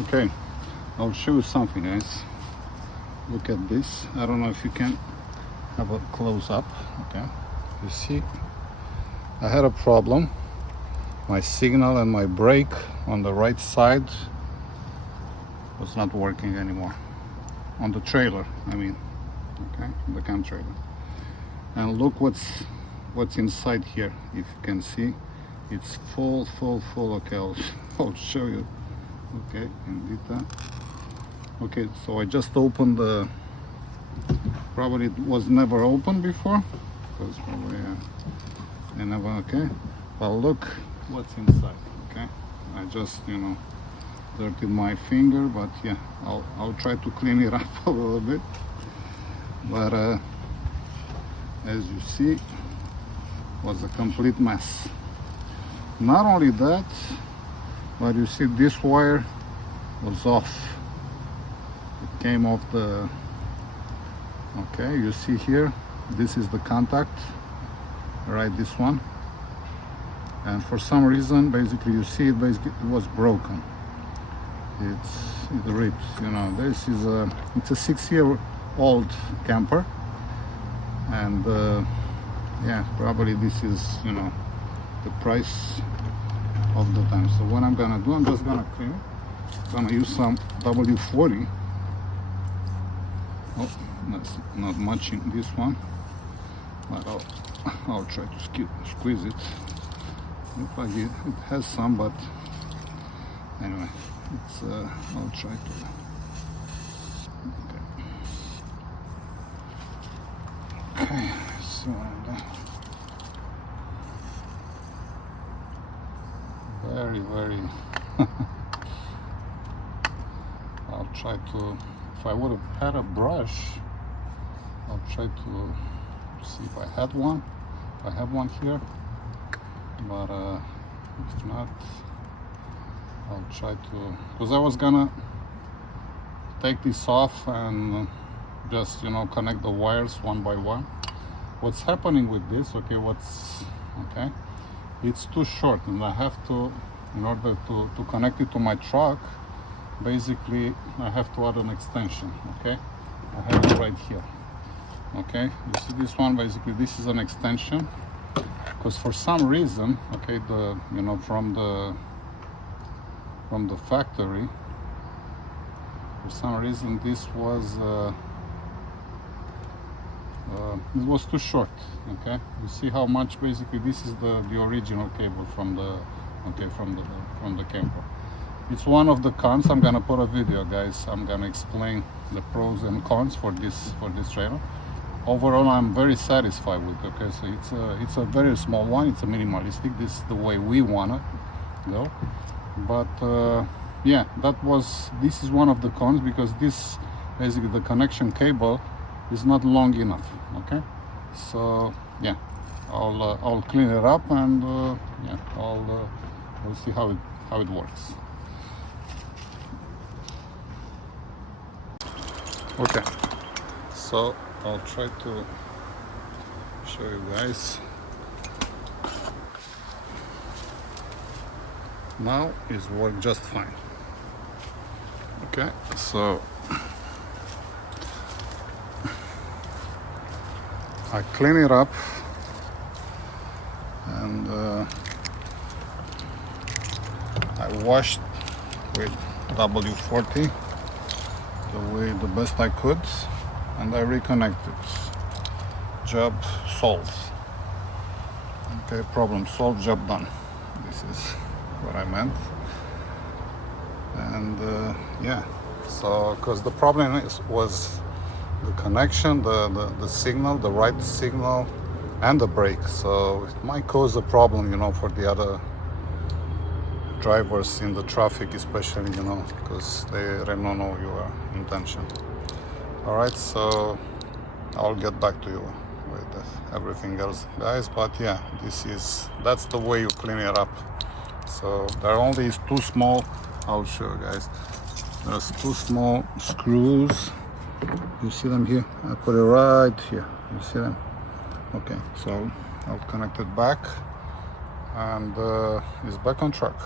Okay, I'll show you something, guys. Look at this. I don't know if you can have a close up. Okay, you see I had a problem. My signal and my brake on the right side was not working anymore on the trailer, I mean, okay, the cam trailer. And look what's inside here. If you can see, it's full. Okay, I'll show you. Okay, indeed that. Okay, so I just opened the, probably it was never opened before, because probably I never. Okay, but look what's inside. Okay, I just, you know, dirtied my finger, but yeah, I'll try to clean it up a little bit. But as you see, was a complete mess. Not only that, but you see this wire was off. It came off the, okay, you see here, this is the contact, right, this one. And for some reason, basically you see it, basically it was broken. It rips, you know. This is it's a 6-year-old camper, and yeah, probably this is, you know, the price of the time. So what I'm gonna do, I'm just gonna clean it. I'm gonna use some W40. Oh, that's not much in this one, but I'll try to squeeze it. Looks like it has some, but anyway, it's I'll try to. Okay, so very I'll try to, if I would have had a brush, I'll try to see if I had one. I have one here, but if not, I'll try to, because I was gonna take this off and just, you know, connect the wires one by one. What's happening with this, okay, okay, it's too short, and I have to, in order to connect it to my truck, basically I have to add an extension. Okay, I have it right here. Okay, you see this one, basically this is an extension, because for some reason, okay, the, you know, from the factory, for some reason this was it was too short. Okay, you see how much, basically this is the original cable from the, okay, from the camper. It's one of the cons. I'm gonna put a video, guys. I'm gonna explain the pros and cons for this trailer. Overall, I'm very satisfied with it. Okay, so it's a very small one. It's a minimalistic. This is the way we wanna go. But yeah, this is one of the cons, because this, basically the connection cable is not long enough. Okay, so yeah, I'll clean it up, and yeah, we'll see how it works. Okay, so I'll try to show you guys. Now it's worked just fine. Okay, so I clean it up, and I washed with W40 the best I could, and I reconnected. Job solved. Okay, problem solved, job done. This is what I meant. And yeah, so because the problem was the connection, the signal, the right signal, and the brake. So it might cause a problem, you know, for the other drivers in the traffic, especially, you know, because they don't know your intention. All right, so I'll get back to you with everything else, guys. But yeah, that's the way you clean it up. So there are only two small, I'll show you guys. There's two small screws. You see them here? I put it right here. You see them? Okay, so I'll connect it back, and it's back on track.